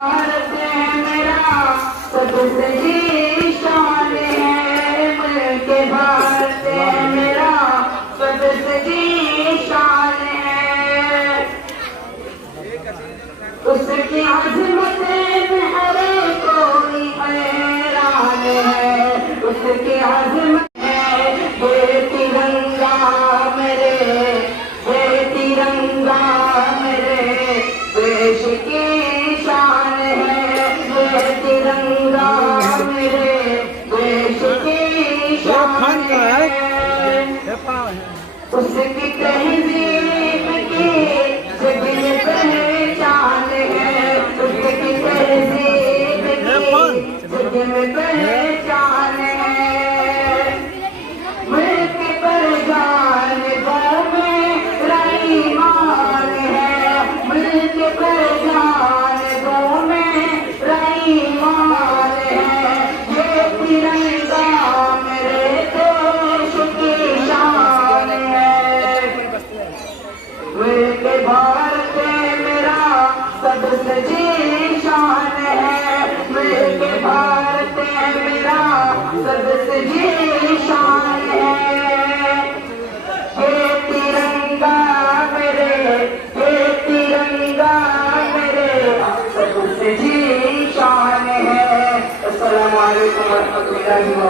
भारत है मेरा सबसे जी शान है, मुल्क भारत है मेरा सबसे जी शान है। उसकी अज़मत में हर कोई हैरान है, उसकी अज़मत है। ये तिरंगा मेरे, ये तिरंगा मेरे देश की शान है, ये तिरंगा मेरे देश की शान है। उसकी तहजीब की जग में पहचान है, उसकी तहजीब की जग में पहचान है। मुल्क पर जान दो मेरा ईमान है, मुल्क पर जान दो मेरा ईमान है। ये तिरंगा मेरे देश की शान है, मुल्क भारत है मेरा सबसे जी शान है, मुल्क भारत है मेरा सबसे जी शान है। ये तिरंगा मेरे, ये तिरंगा मेरे सबसे जी शान है। अस्सलामु अलैकुम व रहमतुल्लाहि व